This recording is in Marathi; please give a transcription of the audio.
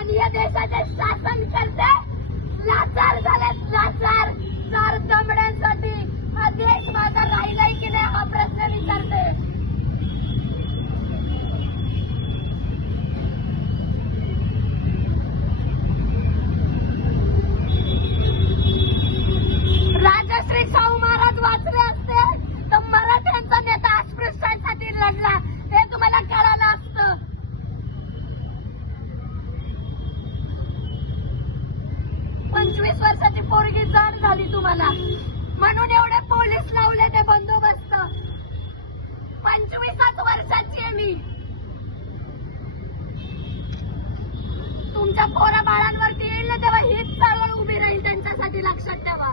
आणि या देशाचे शासन करते लाचार झालेत, लाचार. चार दमड्यांसाठी हा देश माझा राहिलाय की नाही हा प्रश्न विचारते. राजश्री शाहू महाराज वाचले असते तर मराठ्यांचा नेता अस्पृश्यांसाठी लढला हे तुम्हाला कळालं असतं. 25 वर्षाची पोरगी जड झाली तुम्हाला म्हणून एवढे पोलीस लावले ते बंदोबस्त. 25 वर्षाची आहे मी. तुमच्या पोरा बाळांवरती येईल ना तेव्हा हीच चळवळ उभी राहील त्यांच्यासाठी, लक्षात ठेवा.